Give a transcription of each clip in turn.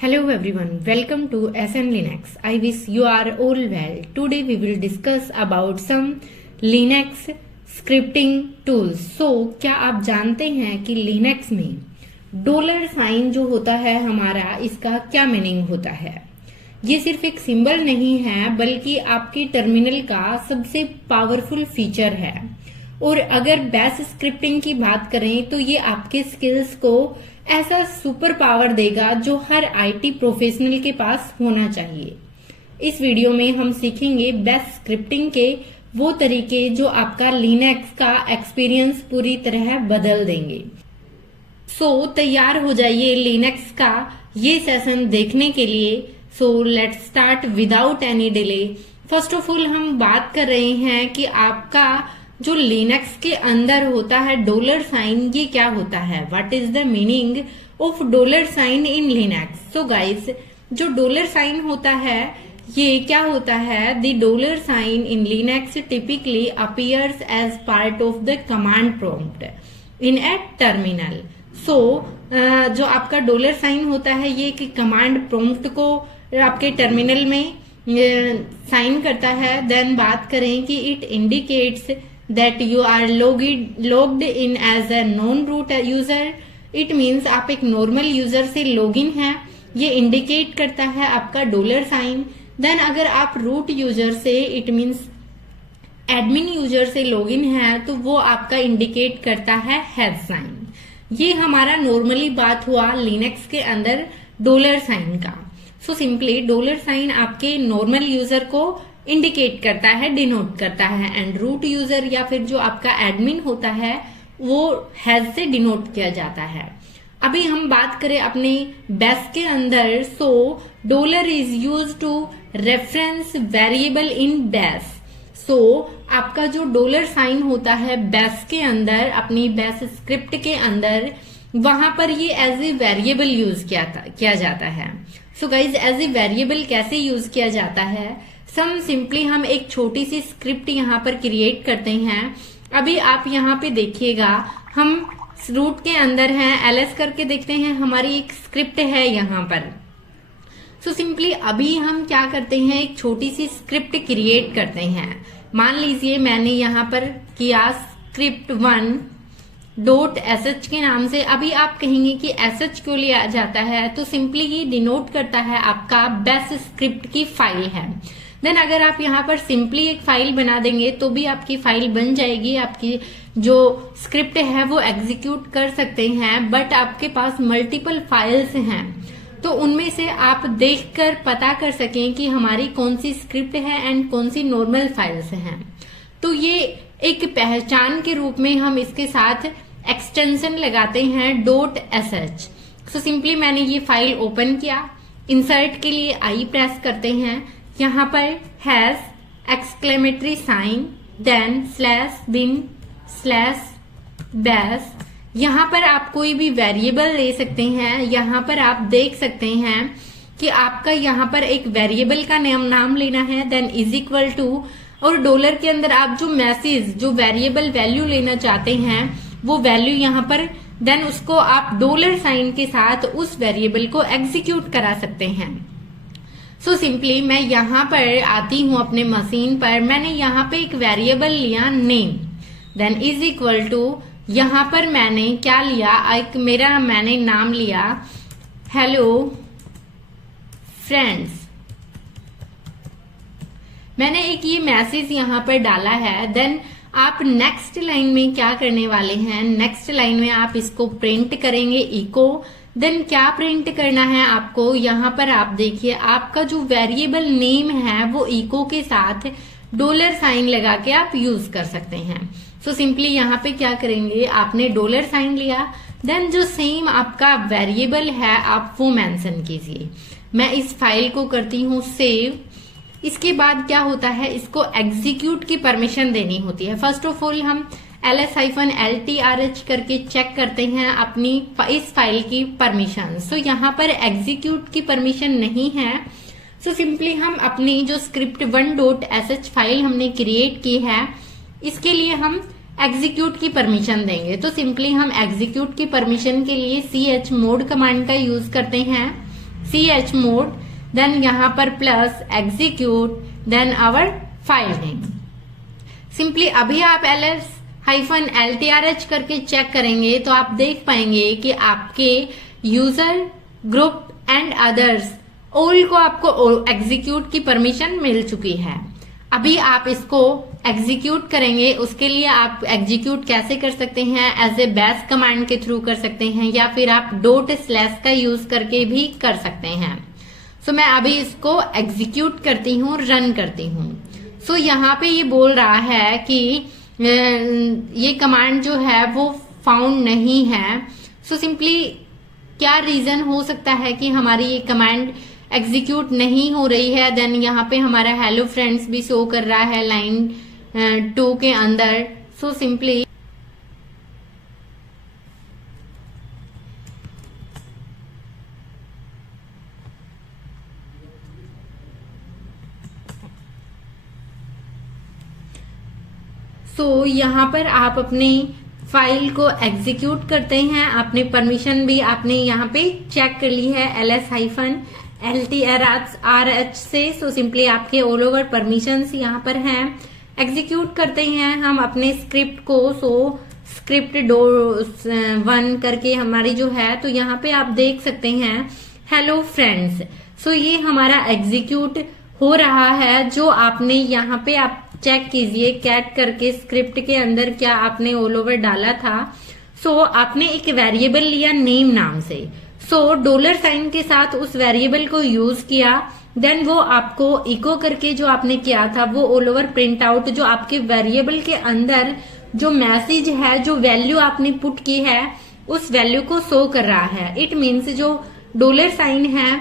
Hello everyone, welcome to SN Linux. I wish you are all well. Today we will discuss about some Linux scripting tools. So, क्या आप जानते हैं कि Linux में dollar sign जो होता है हमारा, इसका क्या मीनिंग होता है? ये सिर्फ एक सिंबल नहीं है बल्कि आपकी टर्मिनल का सबसे पावरफुल फीचर है। और अगर बैश स्क्रिप्टिंग की बात करें तो ये आपके स्किल्स को ऐसा सुपर पावर देगा जो हर आईटी प्रोफेशनल के पास होना चाहिए। इस वीडियो में हम सीखेंगे बैश स्क्रिप्टिंग के वो तरीके जो आपका लिनक्स का एक्सपीरियंस पूरी तरह बदल देंगे। तैयार हो जाइए लिनक्स का ये सेशन देखने के लिए। Let's start without any delay. First of all हम बात कर रहे हैं कि आपका जो लिनक्स के अंदर होता है डॉलर साइन, ये क्या होता है, what is the meaning of dollar sign in Linux. So guys, जो डॉलर साइन होता है ये क्या होता है? The dollar sign in Linux typically appears as part of the command prompt in a terminal. जो आपका डॉलर साइन होता है ये कि कमांड प्रॉम्प्ट को आपके टर्मिनल में साइन करता है। देन बात करें कि it indicates that you are logged in as a non-root user. It means आप एक नॉर्मल यूजर से लॉगिन है, ये इंडिकेट करता है आपका डॉलर साइन। देन अगर आप रूट यूजर से, इट मीन्स एडमिन यूजर से लॉगिन है, तो वो आपका इंडिकेट करता है हैश साइन। ये हमारा नॉर्मली बात हुआ लिनक्स के अंदर डॉलर साइन का। सिंपली डॉलर साइन आपके नॉर्मल यूजर को इंडिकेट करता है, डिनोट करता है, एंड रूट यूजर या फिर जो आपका एडमिन होता है वो हैश से डिनोट किया जाता है। अभी हम बात करें अपने बैश के अंदर, dollar is use to reference variable in bash. आपका जो डॉलर साइन होता है बैश के अंदर, अपनी बैश स्क्रिप्ट के अंदर, वहां पर ये एज ए वेरिएबल यूज किया जाता है। गाइज, एज ए वेरिएबल कैसे यूज किया जाता है? सिंपली हम एक छोटी सी स्क्रिप्ट यहाँ पर क्रिएट करते हैं। अभी आप यहाँ पे देखिएगा, हम रूट के अंदर हैं, ls करके देखते हैं, हमारी एक स्क्रिप्ट है यहाँ पर। सिंपली अभी हम क्या करते हैं, एक छोटी सी स्क्रिप्ट क्रिएट करते हैं। मान लीजिए मैंने यहाँ पर किया script1.sh के नाम से। अभी आप कहेंगे कि sh क्यों लिया जाता है, तो सिंपली ये डिनोट करता है आपका बैश स्क्रिप्ट की फाइल है। देन अगर आप यहाँ पर सिंपली एक फाइल बना देंगे तो भी आपकी फाइल बन जाएगी, आपकी जो स्क्रिप्ट है वो एग्जीक्यूट कर सकते हैं। बट आपके पास मल्टीपल फाइल्स हैं, तो उनमें से आप देखकर पता कर सकें कि हमारी कौन सी स्क्रिप्ट है एंड कौन सी नॉर्मल फाइल्स हैं। तो ये एक पहचान के रूप में हम इसके साथ एक्सटेंशन लगाते हैं .sh। सिंपली मैंने ये फाइल ओपन किया, इंसर्ट के लिए आई प्रेस करते हैं, यहाँ पर hash exclamatory sign, then /bin/bash। यहाँ पर आप कोई भी वेरिएबल ले सकते हैं। यहाँ पर आप देख सकते हैं कि आपका यहाँ पर एक वेरिएबल का नाम लेना है, देन इज इक्वल टू, और डॉलर के अंदर आप जो मैसेज, जो वेरिएबल वैल्यू लेना चाहते हैं वो वैल्यू यहाँ पर, देन उसको आप डॉलर साइन के साथ उस वेरिएबल को एग्जीक्यूट करा सकते हैं। सिंपली मैं यहाँ पर आती हूँ अपने मशीन पर, मैंने यहाँ पे एक वेरिएबल लिया name, then is equal to, यहाँ पर मैंने क्या लिया, मैंने नाम लिया हेलो फ्रेंड्स। मैंने एक ये मैसेज यहाँ पर डाला है। देन आप नेक्स्ट लाइन में क्या करने वाले हैं, नेक्स्ट लाइन में आप इसको प्रिंट करेंगे इको। देन क्या प्रिंट करना है आपको, यहाँ पर आप देखिए आपका जो वेरिएबल नेम है वो इको के साथ डॉलर साइन लगा के आप यूज कर सकते हैं। सिंपली यहाँ पे क्या करेंगे, आपने डॉलर साइन लिया, देन जो सेम आपका वेरिएबल है आप वो मेंशन कीजिए। मैं इस फाइल को करती हूँ सेव। इसके बाद क्या होता है, इसको एग्जीक्यूट की परमिशन देनी होती है। फर्स्ट ऑफ ऑल हम ls-ltrh करके चेक करते हैं अपनी इस फाइल की परमिशन। यहाँ पर एग्जीक्यूट की परमिशन नहीं है। सिंपली हम अपनी जो script1.sh फाइल हमने क्रिएट की है, इसके लिए हम एग्जीक्यूट की परमिशन देंगे। तो सिंपली हम एग्जीक्यूट की परमिशन के लिए chmod कमांड का यूज करते हैं। chmod, देन यहाँ पर plus execute, then our file name. Simply अभी आप ls-ltrh करके चेक करेंगे तो आप देख पाएंगे कि आपके user group and others all को आपको एग्जीक्यूट की परमिशन मिल चुकी है। अभी आप इसको एग्जीक्यूट करेंगे, उसके लिए आप एग्जीक्यूट कैसे कर सकते हैं, एज ए बैश कमांड के थ्रू कर सकते हैं या फिर आप ./ का यूज करके भी कर सकते हैं। सो मैं अभी इसको एग्जीक्यूट करती हूँ, रन करती हूँ। सो यहाँ पे ये बोल रहा है कि ये कमांड जो है वो फाउंड नहीं है। सो सिंपली क्या रीजन हो सकता है कि हमारी ये कमांड एग्जीक्यूट नहीं हो रही है। देन यहाँ पे हमारा हेलो फ्रेंड्स भी शो कर रहा है लाइन 2 के अंदर। सो सिंपली यहाँ पर आप अपनी फाइल को एग्जीक्यूट करते हैं। आपने परमिशन भी आपने यहाँ पे चेक कर ली है ls-ltrh से। सो सिंपली आपके ऑल ओवर परमिशंस यहाँ पर हैं। एग्जीक्यूट करते हैं हम अपने स्क्रिप्ट को। सो स्क्रिप्ट 1 करके हमारी जो है, तो यहाँ पे आप देख सकते हैं हेलो फ्रेंड्स। सो ये हमारा एग्जीक्यूट हो रहा है। जो आपने यहाँ पे आप चेक कीजिए कैट करके स्क्रिप्ट के अंदर क्या आपने ऑल ओवर डाला था। सो आपने एक वेरिएबल लिया नेम नाम से। सो $साइन के साथ उस वेरिएबल को यूज किया। देन वो आपको इको करके जो आपने किया था वो ऑल ओवर प्रिंट आउट, जो आपके वेरिएबल के अंदर जो मैसेज है, जो वैल्यू आपने पुट की है, उस वैल्यू को शो कर रहा है। इट मीन्स जो $साइन है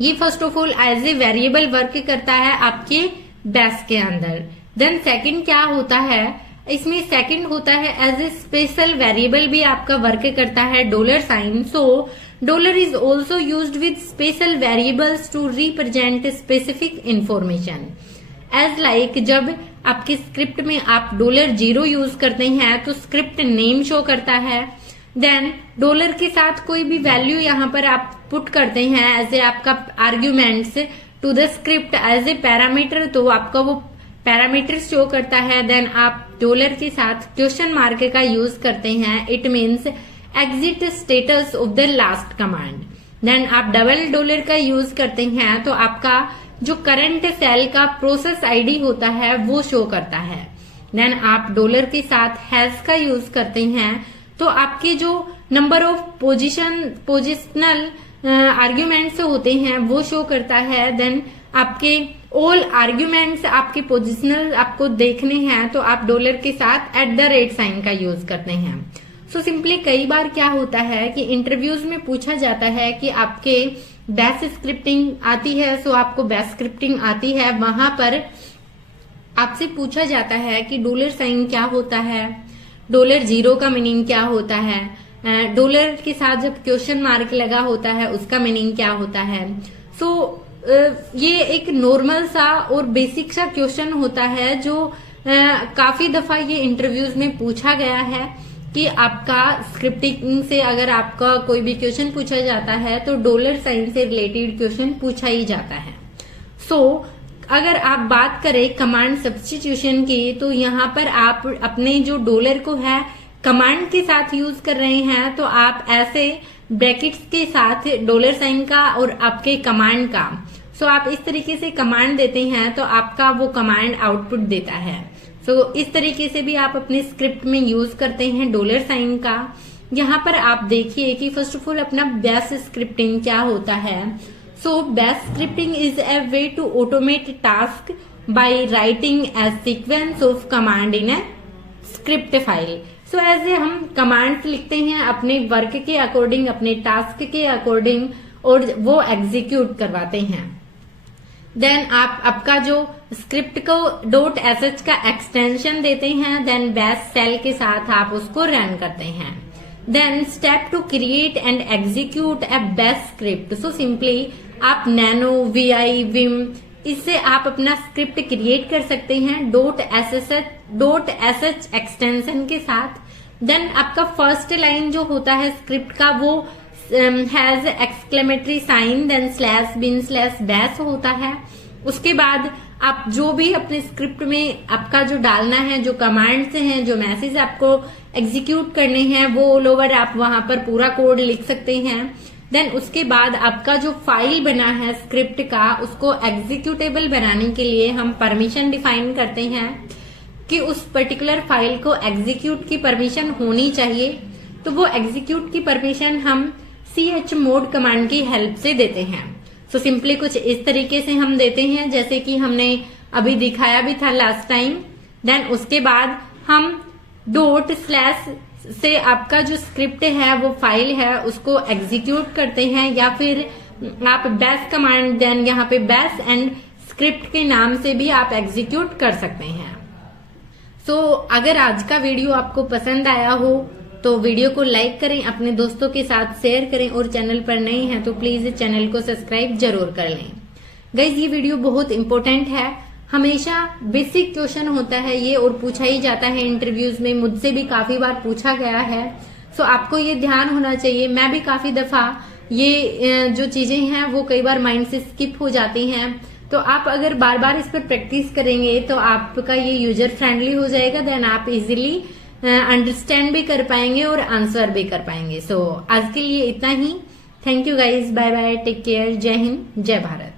ये first of all as a variable work करता है आपके बैश के अंदर। देन सेकंड क्या होता है, इसमें सेकंड होता है एज ए स्पेशल वेरिएबल भी आपका वर्क करता है $साइन। So dollar is also used with special variables to represent specific information. As like जब आपके स्क्रिप्ट में आप $0 यूज करते हैं तो स्क्रिप्ट नेम शो करता है। देन डॉलर के साथ कोई भी वैल्यू यहाँ पर आप पुट करते हैं एज ए आपका arguments to the script as a parameter, तो आपका वो पैरामीटर शो करता है। देन आप डॉलर के साथ क्वेश्चन मार्क का यूज करते हैं। It means exit status of the last command. Then आप $, का यूज करते हैं तो आपका जो करंट सेल का प्रोसेस आईडी होता है वो शो करता है। देन आप $, के साथ हैश का यूज करते हैं तो आपके जो नंबर ऑफ पोजिशनल आर्ग्यूमेंट्स होते हैं वो शो करता है। देन आपके ऑल आर्ग्यूमेंट्स आपके पोजिशनल आपको देखने हैं तो आप $, के साथ @ का यूज करते हैं। सो सिंपली कई बार क्या होता है कि इंटरव्यूज में पूछा जाता है कि आपके बैश स्क्रिप्टिंग आती है। सो आपको बैश स्क्रिप्टिंग आती है, वहां पर आपसे पूछा जाता है कि $साइन क्या होता है, $0 का मीनिंग क्या होता है, $, के साथ जब क्वेश्चन मार्क लगा होता है उसका मीनिंग क्या होता है। सो ये एक नॉर्मल सा और बेसिक सा क्वेश्चन होता है जो काफी दफा ये इंटरव्यूज में पूछा गया है कि आपका स्क्रिप्टिंग से अगर आपका कोई भी क्वेश्चन पूछा जाता है तो $साइन से रिलेटेड क्वेश्चन पूछा ही जाता है। सो अगर आप बात करें कमांड सब्स्टिट्यूशन की तो यहाँ पर आप अपने जो $, को है कमांड के साथ यूज कर रहे हैं तो आप ऐसे ब्रैकेट्स के साथ $साइन का और आपके कमांड का, सो आप इस तरीके से कमांड देते हैं तो आपका वो कमांड आउटपुट देता है। सो इस तरीके से भी आप अपने स्क्रिप्ट में यूज करते हैं $साइन का। यहाँ पर आप देखिए कि फर्स्ट ऑफ ऑल अपना बैश स्क्रिप्टिंग क्या होता है। So bash scripting is a way to automate task by writing a sequence of command in a script file. So ऐसे हम कमांड्स लिखते हैं अपने वर्क के अकॉर्डिंग, अपने टास्क के अकॉर्डिंग, और वो एग्जीक्यूट करवाते हैं। देन आप आपका जो स्क्रिप्ट को .sh का एक्सटेंशन देते हैं, देन बैश सेल के साथ आप उसको रन करते हैं। Then step two create and execute a bash script. So simply आप नैनो, VI, विम, इससे आप अपना स्क्रिप्ट क्रिएट कर सकते हैं .sh एक्सटेंशन के साथ। देन आपका फर्स्ट लाइन जो होता है स्क्रिप्ट का वो has exclamatory sign, then slash bin slash dash होता है। उसके बाद आप जो भी अपने स्क्रिप्ट में आपका जो डालना है, जो कमांड्स हैं, जो मैसेज आपको एग्जीक्यूट करने हैं, वो ऑल ओवर आप वहां पर पूरा कोड लिख सकते हैं। देन उसके बाद आपका जो फाइल बना है स्क्रिप्ट का, उसको एग्जीक्यूटेबल बनाने के लिए हम परमिशन डिफाइन करते हैं कि उस पर्टिकुलर फाइल को एग्जीक्यूट की परमिशन होनी चाहिए। तो वो एग्जीक्यूट की परमिशन हम chmod कमांड की हेल्प से देते हैं। सो सिंपली कुछ इस तरीके से हम देते हैं जैसे कि हमने अभी दिखाया भी था लास्ट टाइम। देन उसके बाद हम डॉट स्लैश से आपका जो स्क्रिप्ट है, वो फाइल है, उसको एग्जीक्यूट करते हैं, या फिर आप बैश कमांड देन यहाँ पे बैश एंड स्क्रिप्ट के नाम से भी आप एग्जीक्यूट कर सकते हैं। सो अगर आज का वीडियो आपको पसंद आया हो तो वीडियो को लाइक करें, अपने दोस्तों के साथ शेयर करें, और चैनल पर नए हैं तो प्लीज चैनल को सब्सक्राइब जरूर कर लें। गाइज ये वीडियो बहुत इंपॉर्टेंट है, हमेशा बेसिक क्वेश्चन होता है ये, और पूछा ही जाता है इंटरव्यूज में, मुझसे भी काफी बार पूछा गया है। सो आपको ये ध्यान होना चाहिए। मैं भी काफी दफा ये जो चीजें हैं वो कई बार माइंड से स्किप हो जाती हैं, तो आप अगर बार बार इस पर प्रैक्टिस करेंगे तो आपका ये यूजर फ्रेंडली हो जाएगा। देन आप इजीली अंडरस्टैंड भी कर पाएंगे और आंसर भी कर पाएंगे। सो आज के लिए इतना ही। Thank you guys, bye bye, take care, Jai Hind, जय भारत।